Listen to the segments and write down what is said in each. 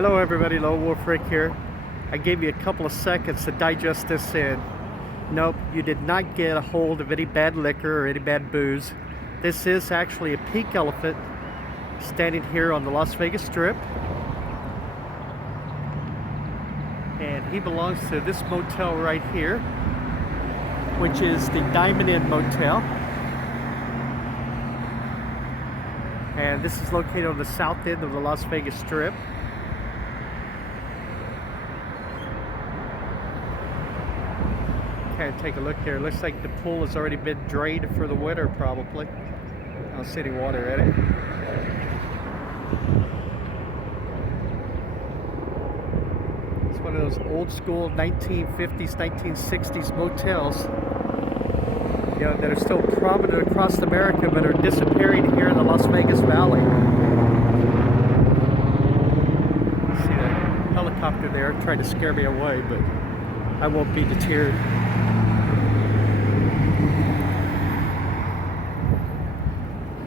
Hello everybody, Lonewulfrick here. I gave you a couple of seconds to digest this in. Nope, you did not get a hold of any bad liquor or any bad booze. This is actually a pink elephant standing here on the Las Vegas Strip. And he belongs to this motel right here, which is the Diamond Inn Motel. And this is located on the south end of the Las Vegas Strip. Kind of take a look here. Looks like the pool has already been drained for the winter, probably. I don't see any water in it. It's one of those old school 1950s, 1960s motels, you know, that are still prominent across America but are disappearing here in the Las Vegas Valley. See that helicopter there trying to scare me away, but I won't be deterred.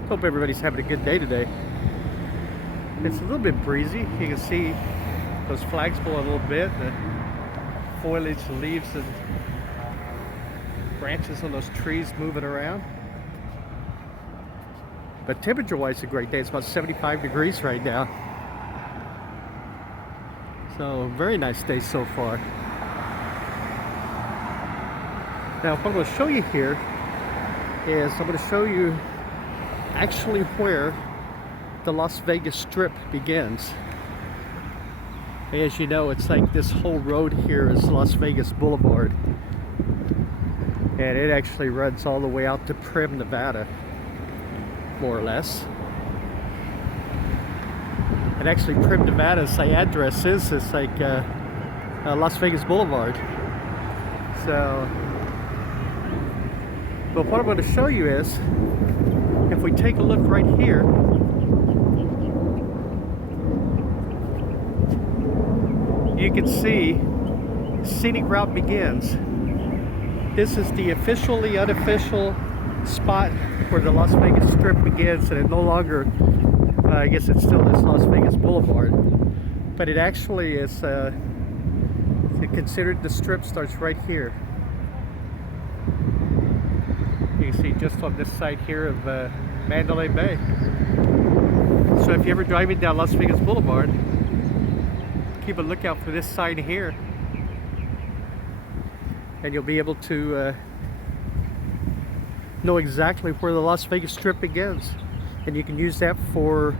Hope everybody's having a good day today. It's a little bit breezy. You can see those flags blowing a little bit, the foliage, the leaves and branches on those trees moving around. But temperature-wise, it's a great day. It's about 75 degrees right now. So, very nice day so far. Now, what I'm going to show you here is I'm going to show you actually where the Las Vegas Strip begins. As you know, it's like this whole road here is Las Vegas Boulevard. And it actually runs all the way out to Primm, Nevada, more or less. And actually Primm, Nevada's address is like Las Vegas Boulevard. So, but what I'm going to show you is, if we take a look right here, you can see scenic route begins. This is the officially unofficial spot where the Las Vegas Strip begins, and it no longer, I guess it still is Las Vegas Boulevard, but it actually is considered the Strip starts right here. You can see just on this side here of Mandalay Bay. So if you're ever driving down Las Vegas Boulevard, keep a lookout for this sign here, and you'll be able to know exactly where the Las Vegas Strip begins. And you can use that for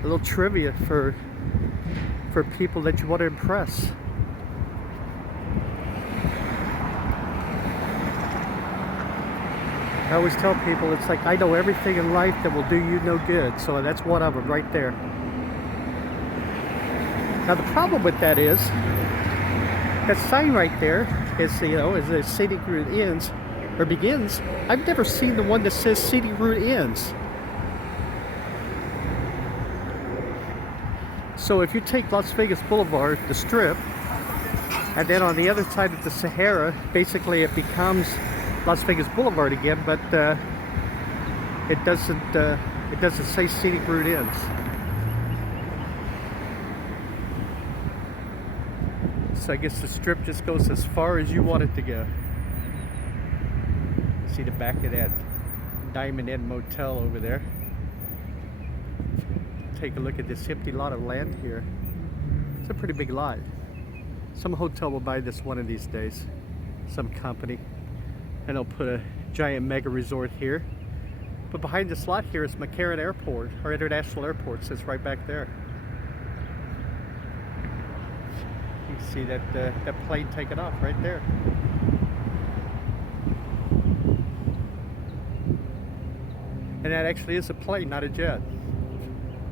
a little trivia for people that you want to impress. I always tell people, it's like I know everything in life that will do you no good. So that's one of them right there. Now the problem with that is, that sign right there is, you know, is the scenic route ends or begins. I've never seen the one that says scenic route ends. So if you take Las Vegas Boulevard, the Strip, and then on the other side of the Sahara, basically it becomes Las Vegas Boulevard again, but it doesn't say scenic route ends. So I guess the Strip just goes as far as you want it to go. See the back of that Diamond Inn Motel over there. Take a look at this empty lot of land here. It's a pretty big lot. Some hotel will buy this one of these days. Some company. And they'll put a giant mega resort here. But behind this lot here is McCarran Airport, or International Airport, sits right back there. You can see that that plane taking off right there. And that actually is a plane, not a jet.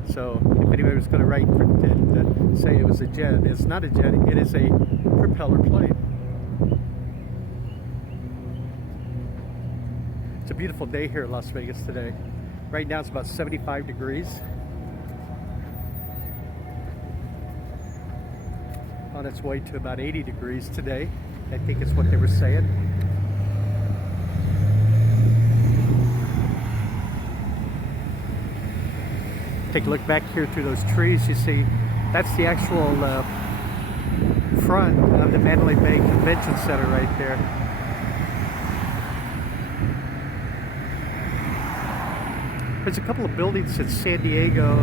So if anybody was going to write and say it was a jet, it's not a jet, it is a propeller plane. It's a beautiful day here in Las Vegas today. Right now it's about 75 degrees. On its way to about 80 degrees today. I think it's what they were saying. Take a look back here through those trees. You see That's the actual front of the Mandalay Bay Convention Center right there. There's a couple of buildings in San Diego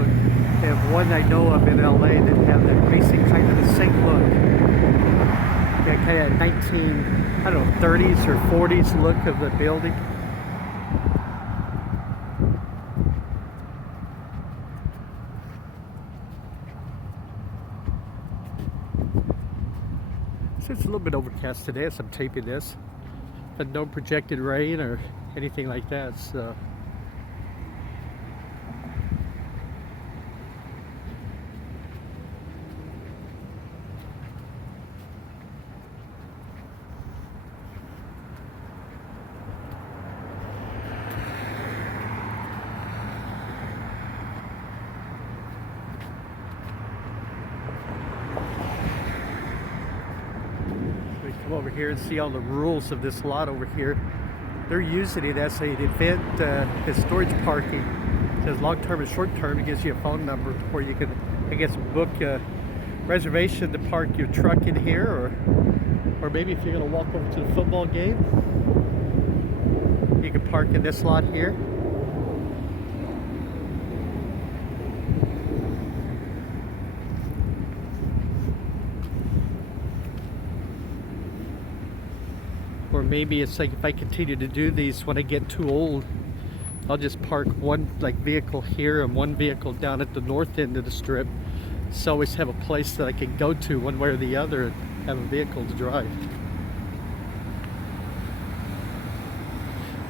and one I know of in LA that have that basic kind of the same look. That kind of 30s or 40s look of the building. So it's a little bit overcast today as I'm taping this, but no projected rain or anything like that. So. Come over here and see all the rules of this lot over here. They're using it as an event, as storage parking. It says long term and short term. It gives you a phone number where you can, I guess, book a reservation to park your truck in here, or maybe if you're going to walk over to the football game, you can park in this lot here. Or maybe it's like if I continue to do these when I get too old, I'll just park one vehicle here and one vehicle down at the north end of the strip. So I always have a place that I can go to one way or the other and have a vehicle to drive.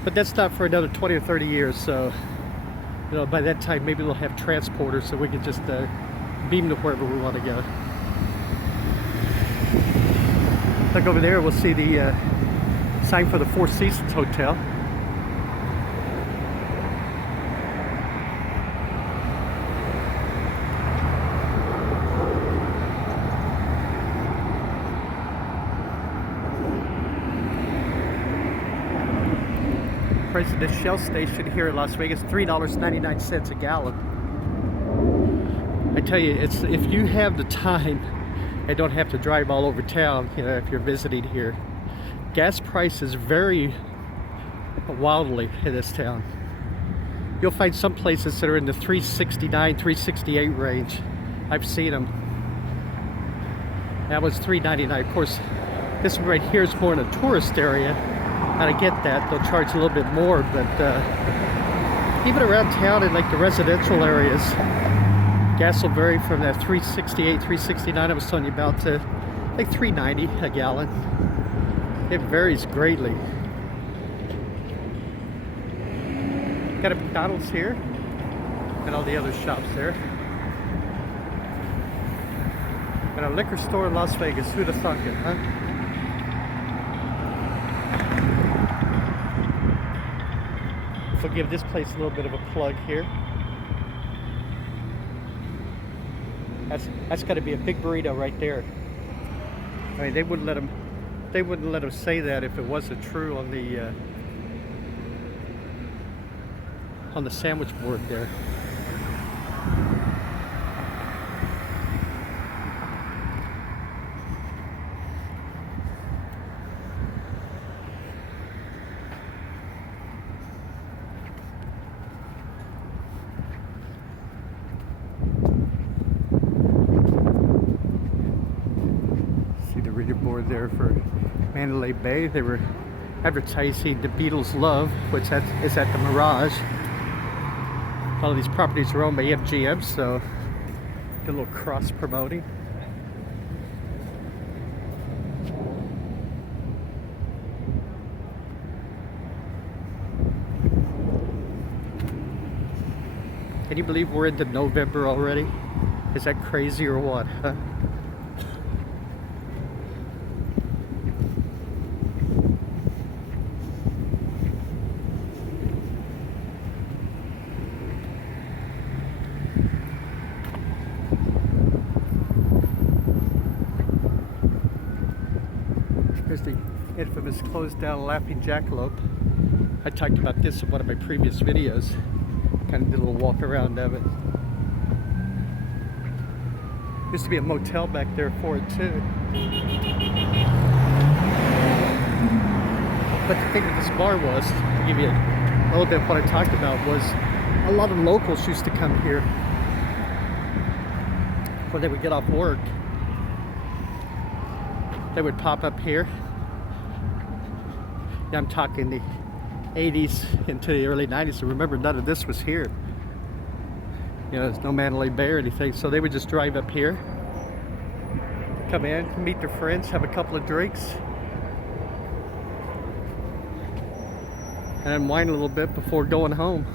But that's not for another 20 or 30 years, so by that time maybe we'll have transporters so we can just beam to wherever we want to go. Look over there, we'll see the sign for the Four Seasons Hotel. Price of this Shell station here in Las Vegas, $3.99 a gallon. I tell you, it's if you have the time and don't have to drive all over town, if you're visiting here. Gas prices vary wildly in this town. You'll find some places that are in the $3.69, $3.68 range. I've seen them. That was $3.99. Of course, this one right here is more in a tourist area, and I get that. They'll charge a little bit more, but even around town in the residential areas, gas will vary from that $3.68, $3.69 I was telling you about to $3.90 a gallon. It varies greatly. Got a McDonald's here and all the other shops there. And a liquor store in Las Vegas. Who'd have thunk it, huh? If we'll give this place a little bit of a plug here. That's got to be a big burrito right there. I mean, they wouldn't let them say that if it wasn't true on the sandwich board there. See the reader board there for Mandalay Bay. They were advertising the Beatles' Love, which is at the Mirage. All of these properties are owned by MGM, so a little cross promoting. Can you believe we're into November already? Is that crazy or what, huh? Here's the infamous closed down Laughing Jackalope. I talked about this in one of my previous videos. Kind of did a little walk around of it. Used to be a motel back there for it too. But the thing with this bar was, to give you a little bit of what I talked about, was a lot of locals used to come here when they would get off work. They would pop up here. Yeah, I'm talking the 80s into the early 90s. So remember, none of this was here. You know, there's no Mandalay Bay or anything. So they would just drive up here, come in, meet their friends, have a couple of drinks, and unwind a little bit before going home.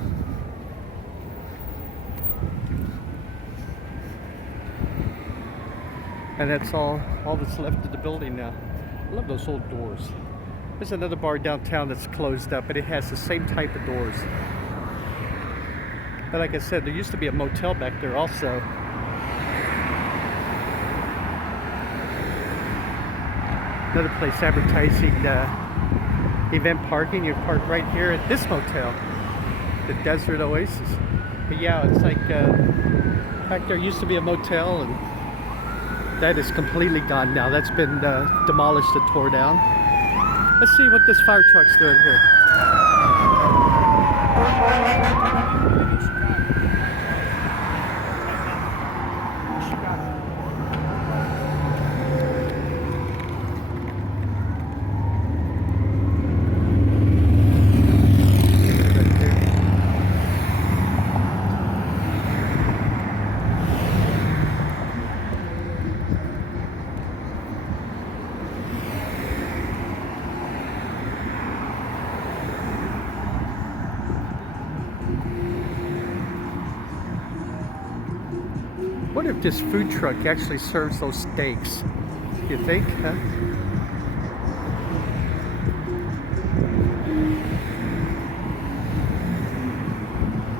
And that's all that's left of the building now. I love those old doors. There's another bar downtown that's closed up, but it has the same type of doors. But like I said, there used to be a motel back there also. Another place advertising event parking. You park right here at this motel, the Desert Oasis. But yeah, it's like back there used to be a motel, and that is completely gone now. That's been demolished and tore down. Let's see what this fire truck's doing here. What if this food truck actually serves those steaks? You think, huh?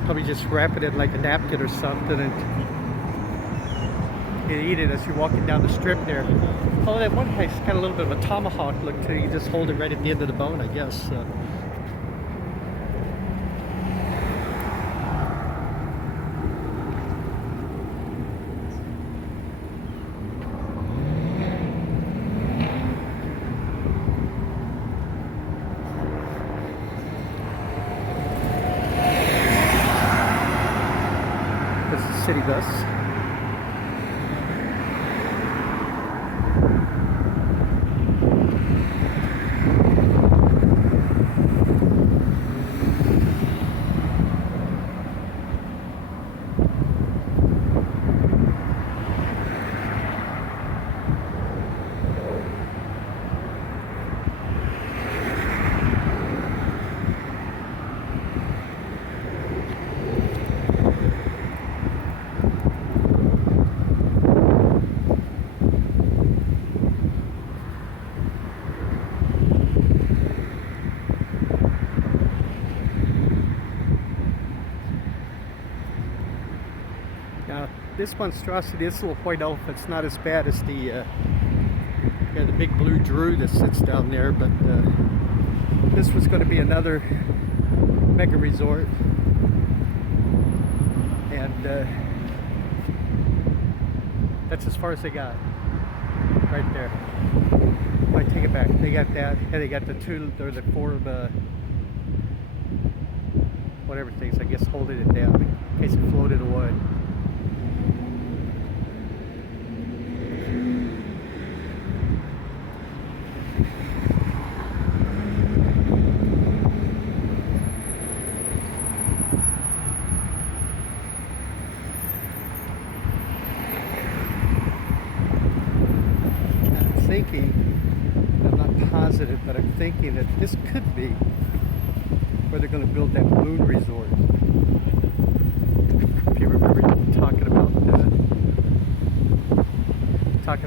Probably just wrap it in like a napkin or something and you eat it as you're walking down the strip there. Oh, that one has got a little bit of a tomahawk look to it. You just hold it right at the end of the bone, I guess. City bus. Now, this monstrosity, this little white elephant's not as bad as the big blue Drew that sits down there, but this was going to be another mega resort, and that's as far as they got, right there. I take it back. They got that, and they got the two or the four whatever things, I guess, holding it down in case it floated away. I'm not positive, but I'm thinking that this could be where they're going to build that moon resort. If you remember talking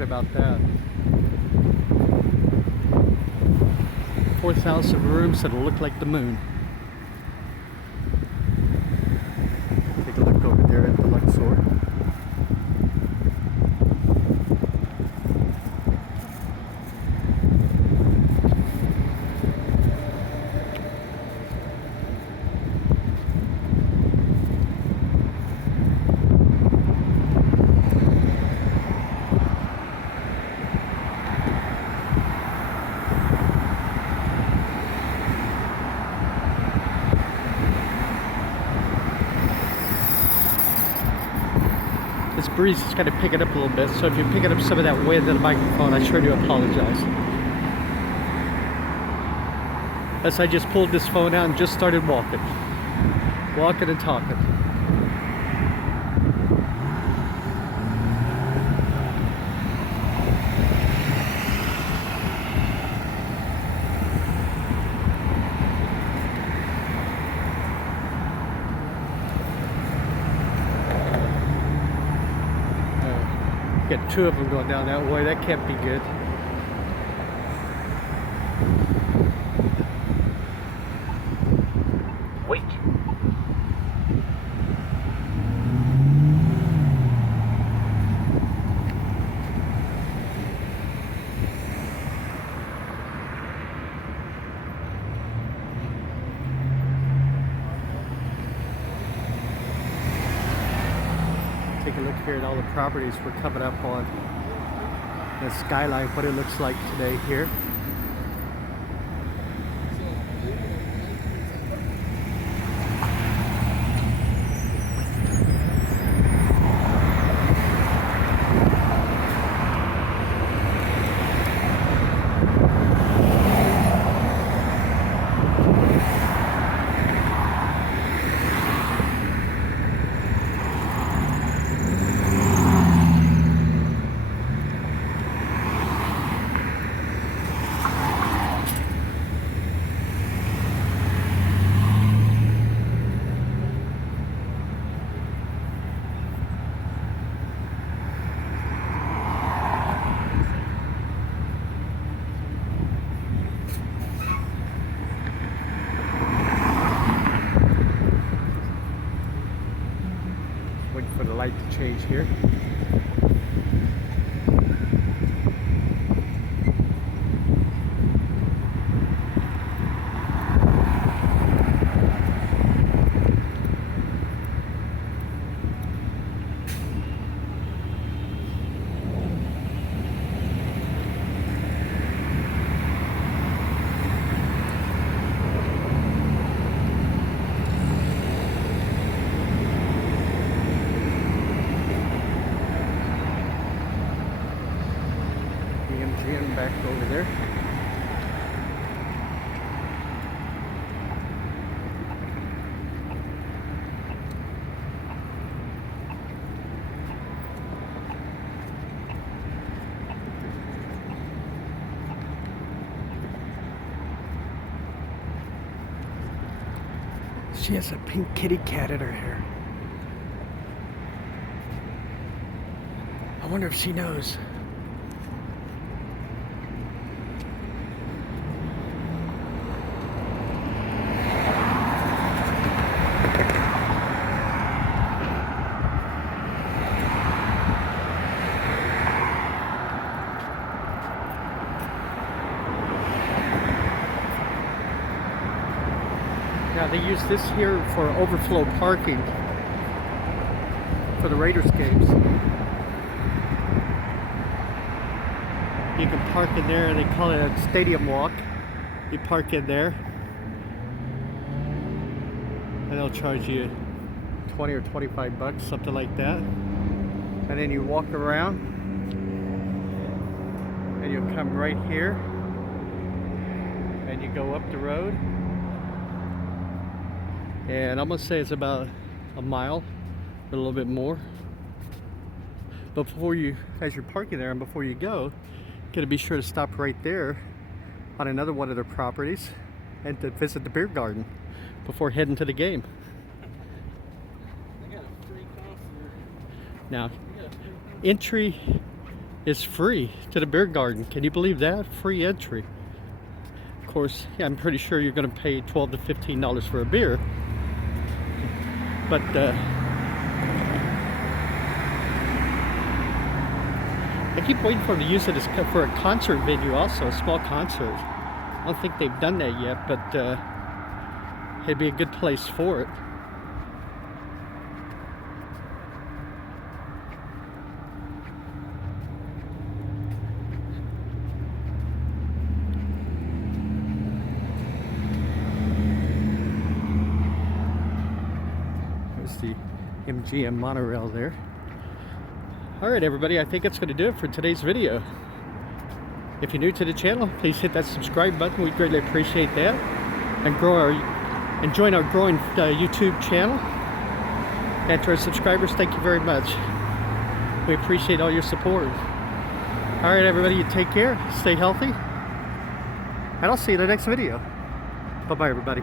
about that. 4,000 rooms that'll look like the moon. Take a look over there at the Luxor. this breeze is kind of picking up a little bit, so if you're picking up some of that wind in the microphone, I sure do apologize. As I just pulled this phone out and just started walking and talking. Get two of them going down that way. That can't be good. Wait. Take a look here at all the properties we're coming up on. The skyline, what it looks like today here. Waiting for the light to change here. Back over there. She has a pink kitty cat in her hair. I wonder if she knows. Now they use this here for overflow parking for the Raiders games. You can park in there, they call it a stadium walk. You park in there and they'll charge you 20 or 25 bucks, something like that. And then you walk around and you'll come right here and you go up the road. And I'm gonna say it's about a mile, a little bit more. But before you, as you're parking there and before you go, gotta be sure to stop right there on another one of their properties and to visit the beer garden before heading to the game. They got a free concert. Now, entry is free to the beer garden. Can you believe that? Free entry. Of course, yeah, I'm pretty sure you're gonna pay $12 to $15 for a beer. But I keep waiting for them to use it as for a concert venue also, a small concert. I don't think they've done that yet, but it'd be a good place for it. There's the MGM monorail there. Alright everybody, I think that's going to do it for today's video. If you're new to the channel, please hit that subscribe button. We'd greatly appreciate that. And join our growing YouTube channel. And to our subscribers, thank you very much. We appreciate all your support. Alright everybody, you take care, stay healthy, and I'll see you in the next video. Bye bye everybody.